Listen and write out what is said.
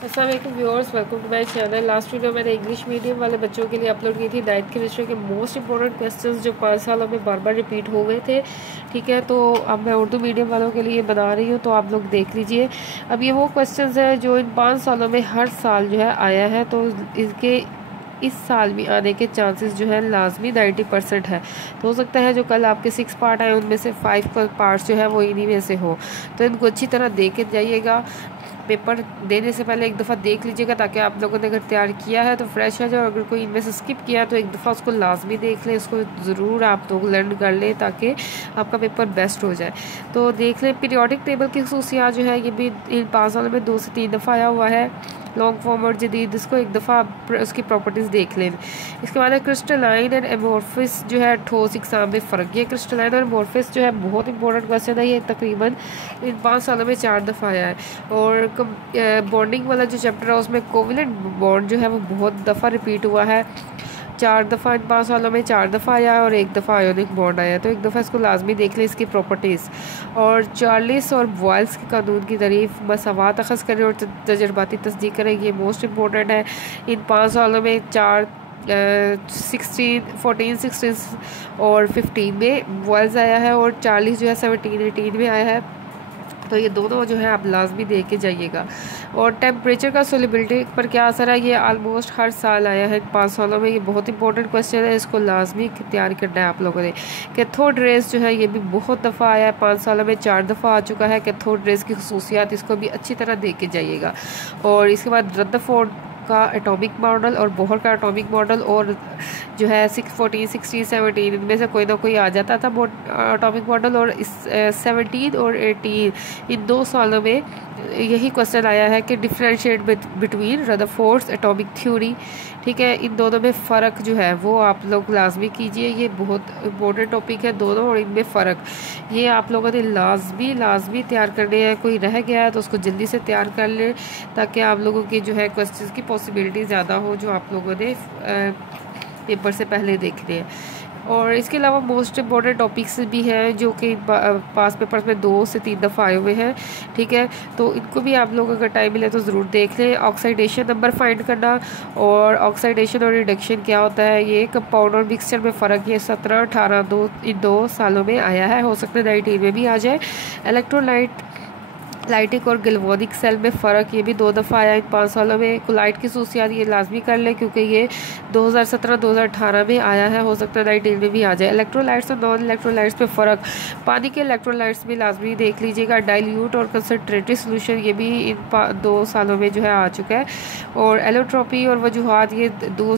अस्सलाम वालेकुम viewers, welcome to my channel. Last video मैंने इंग्लिश मीडियम वाले बच्चों के लिए अपलोड की थी। 9th केमिस्ट्री के मोस्ट इंपॉर्टेंट क्वेश्चंस जो 5 सालों में बार बार रिपीट हो गए थे। ठीक है, तो अब मैं उर्दू मीडियम वालों के लिए बना रही हूँ, तो आप लोग देख लीजिए। अब ये वो क्वेश्चंस हैं जो इन 5 सालों में हर साल जो है आया है, तो इसके इस साल भी आने के चांसेस जो है लाजमी 90% है। तो हो सकता है जो कल आपके 6 पार्ट आए उनमें से 5 पार्ट्स जो है वो इन्हीं में से हो। तो इनको अच्छी तरह देख के जाइएगा। पेपर देने से पहले एक दफ़ा देख लीजिएगा, ताकि आप लोगों ने अगर तैयार किया है तो फ्रेश आ जाओ। अगर कोई इनमें से स्किप किया तो एक दफ़ा उसको लाजमी देख लें, इसको ज़रूर आप लोग लर्न कर लें ताकि आपका पेपर बेस्ट हो जाए। तो देख लें। पीरियोडिक टेबल की खसूसियात जो है ये भी इन 5 सालों में 2 से 3 दफ़ा आया हुआ है। लॉन्ग फॉर्म और जदीद, इसको एक दफ़ा उसकी प्रॉपर्टीज़ देख लें। इसके बाद है क्रिस्टलाइन एंड एमोर्फिस जो है ठोस एग्जाम में फ़र्क। ये क्रिस्टलाइन और एमोर्फिस जो है बहुत इंपॉर्टेंट क्वेश्चन है। ये तकरीबन इन 5 सालों में 4 दफ़ा आया है। और बॉन्डिंग वाला जो चैप्टर है उसमें कोवलेंट बॉन्ड जो है वो बहुत दफ़ा रिपीट हुआ है। 4 दफ़ा इन 5 सालों में 4 दफ़ा आया है और 1 दफ़ा आयोनिक बॉन्ड आया है। तो एक दफ़ा इसको लाजमी देख लें, इसकी प्रॉपर्टीज़। और चार्लिस और बॉयल्स के कानून की तारीफ, मसावात अखज़ करें और तजर्बाती तस्दीक करें, ये मोस्ट इंपॉर्टेंट है। इन 5 सालों में 14, 16 और 15 में बॉयल्स आया है और 40 जो है 17, 18 में आया है। तो ये दोनों जो है आप लाजमी देख के जाइएगा। और टेम्परेचर का सोलिबिलिटी पर क्या असर है, ये आलमोस्ट हर साल आया है 5 सालों में। ये बहुत इंपॉर्टेंट क्वेश्चन है, इसको लाजमी तैयार करना है आप लोगों ने। कैथोड रेस जो है ये भी बहुत दफ़ा आया है, 5 सालों में 4 दफ़ा आ चुका है। कैथोड रेस की खसूसियात, इसको भी अच्छी तरह देख के जाइएगा। और इसके बाद रदरफोर्ड का एटॉमिक मॉडल और बोहर का एटॉमिक मॉडल और जो है 14, 16, 17 इनमें से कोई ना कोई आ जाता था एटॉमिक मॉडल। और इस 17 और 18 इन 2 सालों में यही क्वेश्चन आया है कि differentiate between Rutherford's atomic theory. ठीक है, इन दोनों में फ़र्क जो है वो आप लोग लाजमी कीजिए। ये बहुत इंपॉर्टेंट टॉपिक है दोनों, और इनमें फ़र्क ये आप लोगों ने लाजमी तैयार करने हैं। कोई रह गया है तो उसको जल्दी से तैयार कर लें, ताकि आप लोगों की जो है क्वेश्चंस की पॉसिबिलिटी ज़्यादा हो जो आप लोगों ने पेपर से पहले देखने हैं। और इसके अलावा मोस्ट इम्पॉर्टेंट टॉपिक्स भी हैं जो कि पास पेपर्स में 2 से 3 दफ़ा आए हुए हैं। ठीक है, तो इनको भी आप लोग अगर टाइम मिले तो ज़रूर देख लें। ऑक्सीडेशन नंबर फाइंड करना और ऑक्सीडेशन और रिडक्शन क्या होता है, ये कंपाउंड और मिक्सचर में फ़र्क, ये 17, 18 इन 2 सालों में आया है। हो सकता है 19 में भी आ जाए। लाइटिक और गैल्वेनिक सेल में फ़र्क, ये भी 2 दफ़ा आया इन 5 सालों में। कोलाइट की खसूसियात ये लाजमी कर लें क्योंकि ये 2017, 2018 में आया है। हो सकता है 19 में भी आ जाए। इलेक्ट्रोलाइट्स और नॉन इलेक्ट्रोलाइट्स पे फ़र्क, पानी के इलेक्ट्रोलाइट्स भी लाजमी देख लीजिएगा। डाइल्यूट और कंसनट्रेटेड सोल्यूशन ये भी इन 2 सालों में जो है आ चुका है। और एलोट्रोपी और वजूहात, ये 2